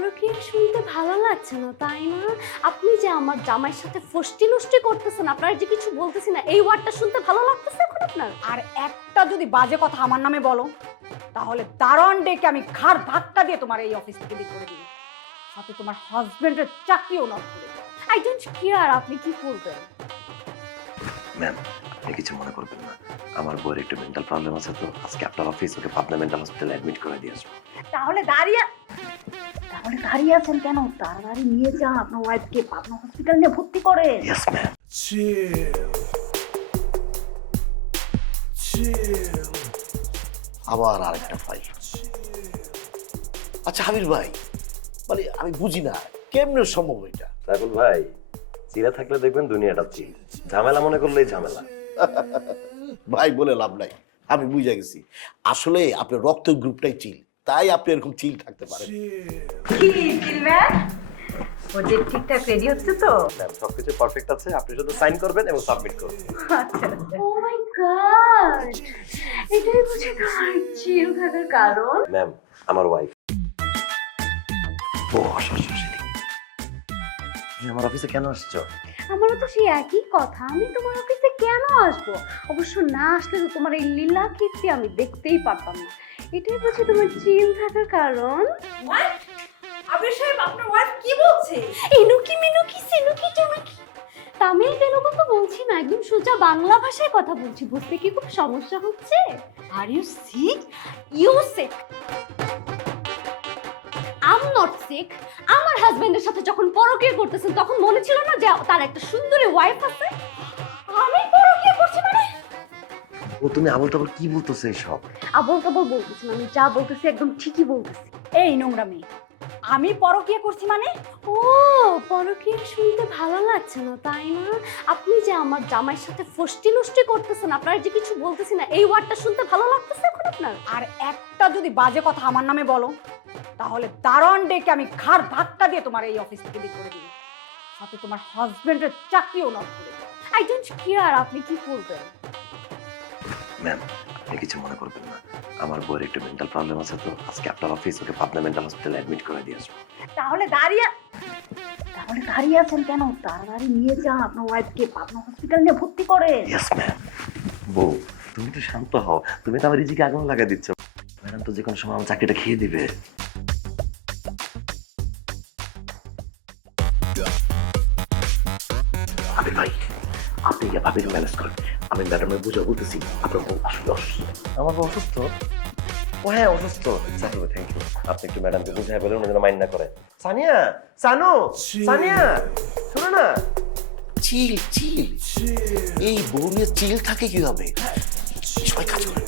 পরকীয়া শুনতে ভালো লাগছে না, তাই না? আপনি যে আমার জামাইয়ের সাথে ফষ্টি নষ্টি করতেছেন, আপনার যে কিছু বলতেছি না, এই ওয়ার্ডটা শুনতে ভালো লাগতেছে এখন আপনার? আর একটা যদি বাজে কথা আমার নামে বলো তাহলে দারোয়ান ডেকে আমি ঘাড় ধাক্কা দিয়ে তোমার এই অফিস থেকে বের করে দিই, সাথে তোমার হাজবেন্ডের চাকরিও নষ্ট করে দেব। আই ডোন্ট কেয়ার আপনি কি করবেন। ম্যাম, আপনি কিছু মনে করবেন না, আমার বউয়ের একটু মেন্টাল প্রবলেম আছে, তো আজকে আপনার অফিস ওকে পাবনা মেন্টাল হসপিটালে অ্যাডমিট করে দিয়ে আসবো। তাহলে দাঁড়িয়ে আছেন কেন? তাড়াতাড়ি নিয়ে যান আপনার ওয়াইফকে পাবনা হসপিটাল নিয়ে ভর্তি করে। Yes ma'am. আবার আরেকটা ফাইল। আচ্ছা হাবিল ভাই, মানে আমি বুঝি না কেমনে সম্ভব এটা। রাহুল ভাই, চিরা থাকলে দেখবেন দুনিয়াটা চিল, ঝামেলা মনে করলেই ঝামেলা। ভাই বলে লাভ নাই, আমি বুঝে গেছি আসলে আপনার রক্ত গ্রুপটাই চিল, তাই আপনি এরকম চিল থাকতে পারেন। প্রজেক্ট ঠিকঠাক রেডি হচ্ছে তো? ম্যাম, সবকিছু পারফেক্ট আছে, আপনি শুধু সাইন করবেন এবং সাবমিট করবেন। ও মাই গড, এটাই বুঝি তোমার চিল থাকার কারণ? ম্যাম, আমার ওয়াইফ। তুমি আমার অফিসে কেন আসছো? আমারও তো সেই একই কথা, আমি তোমার অফিসে কেন আসবো? অবশ্য না আসলে তো তোমার এই লীলা কীর্তি আমি দেখতেই পারতাম না। এটাই বুঝি তোমার চিল থাকার কারণ? আবির সাহেব, আপনার ওয়াইফ কি বলছে? এনুকি মিনুকি সিনুকি টুনুকি, তামিল তেলুগু তো বলছি না, একদম সোজা বাংলা ভাষায় কথা বলছি। বুঝতে কি খুব সমস্যা হচ্ছে? Are you sick? You sick? I'm not sick. আমার হাজবেন্ডের সাথে যখন পরকীয়া করতেছেন তখন মনে ছিল না যে তার একটা সুন্দরী ওয়াইফ আছে? আমি পরকীয়া করছি মানে? ও তুমি আবল তাবল কি বলতেছো এইসব? আবল তাবল বলতেছি না, আমি যা বলতেছি একদম ঠিকই বলতেছি। এই নোংরা মেয়ে, আমি পরকীয়া করছি মানে? ও, পরকীয়া শুনতে ভালো লাগছে না, তাই না? আপনি যে আমার জামাইয়ের সাথে ফষ্টি নষ্টি করতেছেন, আপনার যে কিছু বলতেছি না, এই ওয়ার্ডটা শুনতে ভালো লাগতেছে এখন আপনার? আর একটা যদি বাজে কথা আমার নামে বলো তাহলে দারোয়ান ডেকে আমি ঘাড় ধাক্কা দিয়ে তোমার এই অফিস থেকে বের করে দিই, সাথে তোমার হাজবেন্ডের চাকরিও নষ্ট করে দেব। আই ডোন্ট কেয়ার আপনি কি করবেন। ম্যাম, আপনি কিছু মনে করবেন না, আমার বউয়ের একটু মেন্টাল প্রবলেম আছে, তো আজকে আপনার অফিস ওকে পাবনা মেন্টাল হসপিটালে অ্যাডমিট করে দিয়ে আসবো। তাহলে দাঁড়িয়ে আছেন কেন? তাড়াতাড়ি নিয়ে যান আপনার ওয়াইফকে পাবনা হসপিটাল নিয়ে ভর্তি করে। Yes ma'am. বউ, তুমি তো শান্ত হও, তুমি তো আমার রিজিকে আগুন লাগাই দিচ্ছ। ম্যাডাম তো যে কোনো সময় আমার চাকরিটা খেয়ে দিবে। আবির ভাই, আপনি গিয়ে ভাবির ম্যানেজ করেন, আমি ম্যাডামের বুঝে বলতেছি আপনার বউ আসলে অসুস্থ। আমার বউ অসুস্থ? ও হ্যাঁ, অসুস্থ। Thank you. আপনি একটু ম্যাডামকে বুঝাই বলে, উনি যেন মাইন্ড না করে। সানিয়া, সানু, সানিয়া, শোনো না। চিল চিল, এই বউ নিয়ে চিল থাকে কিভাবে? সবাই কাজ করে।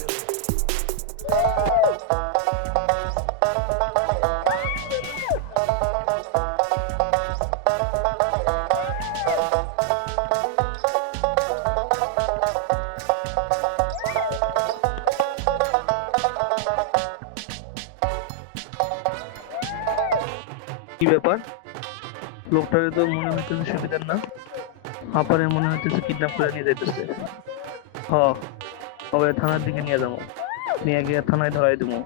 কি ব্যাপার? লোকটারে তো মনে হইতেছে সুবিধার না, আপারে মনে হইতেছে কিডন্যাপ করে নিয়ে যাইতেছে। হ, ওকে থানার দিকে নিয়ে যাবো, নিয়ে গিয়ে থানায় ধরাই দেবো।